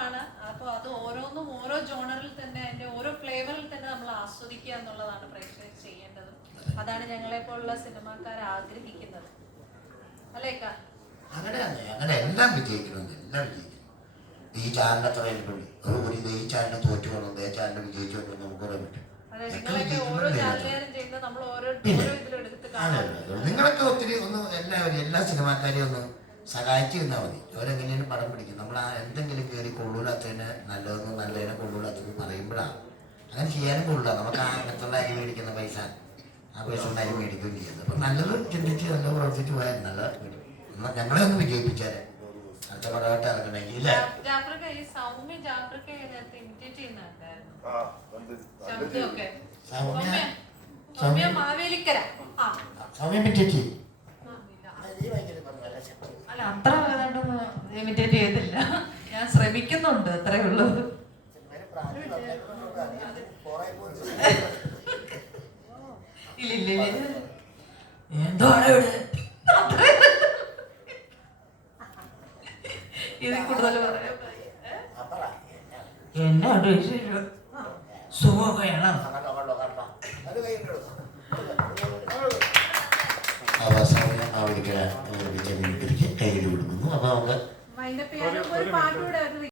വ്യത്യസ്തമാണ്. അപ്പോൾ അത് ഓരോന്നും ഓരോ ജോണറിൽ തന്നെ അതിന്റെ ഓരോ ഫ്ലേവറിൽ തന്നെ നമ്മൾ ആസ്വദിക്കുക എന്നുള്ളതാണ് പ്രേക്ഷകർ ചെയ്യേണ്ടത്. അതാണ് ഞങ്ങളെ പോലുള്ള സിനിമാക്കാർ ആഗ്രഹിക്കുന്നത്. അല്ലേക്കാ അല്ലേ അങ്ങനെ എല്ലാം വിജയിക്കണമെന്ന് എല്ലാം വിജയിക്കണം ഈ അത്ര എളുപ്പമില്ല? ഒരു ഒരു ഇത് ഈ ചാനൽ തോറ്റു വേണം ഈ ചാനൽ വിജയിച്ചു പോകണം നമുക്ക് പറയാൻ പറ്റും. വിജയിക്കുന്നുണ്ട്. നിങ്ങളൊക്കെ ഒത്തിരി ഒന്ന് എല്ലാവരും എല്ലാ സിനിമാക്കാരെയും ഒന്ന് സഹായിച്ചു നിന്നാൽ മതി. അവരെങ്ങനെയാണ് പടം പിടിക്കും നമ്മൾ ആ എന്തെങ്കിലും കയറി കൊള്ളൂലാത്തതിന് നല്ലതെന്ന് നല്ലതിനെ കൊള്ളൂലാത്തതെന്ന് പറയുമ്പോഴാണ് അങ്ങനെ ചെയ്യാനും കൊള്ളില്ല നമുക്ക് ആ അങ്ങനത്തുള്ള അരി മേടിക്കുന്ന പൈസ. ആ പൈസ കൊണ്ട് അരി മേടിക്കുകയും ചെയ്യുന്നത് അപ്പം നല്ലത് ചിന്തിച്ച് നല്ല പ്രവർത്തിച്ച് പോയാൽ നല്ല എന്നാൽ ഞങ്ങളെ ഒന്ന് വിജയിപ്പിച്ചാലേ. അടുത്ത പടമായിട്ട് ഇറങ്ങണമെങ്കിൽ ഇല്ലേ? സൗമ്യ സൗമ്യ മാവേലിക്കര. ഇമിറ്റേറ്റ് ചെയ്യുന്നുണ്ടായിരുന്നു ആ, ഉണ്ട്. നല്ല ശബ്ദമൊക്കെ സൗമ്യ സൗമ്യ സൗമ്യ മാവേലിക്കര ആ സൗമ്യ പറ്റി ആ, ഇല്ല. അല്ല അത്ര ഏതാണ്ടൊന്നും ഇമിറ്റേറ്റ് ചെയ്തില്ല ഞാൻ ശ്രമിക്കുന്നുണ്ട് അത്രേ ഉള്ളൂ. ഇല്ലില്ല ഇല്ല ഇല്ല. എന്താണ് ഇവിടെ? ഇതിൽ കൂടുതൽ വിശേഷം? സുഖമൊക്കെയാണ് അവസാനം അവർക്ക് കയ്യിൽ കൊടുക്കുന്നു. അപ്പോൾ നമുക്ക് അതിന്റെ പേര് ഒരു പാട്ടുകൂടെ ഒരു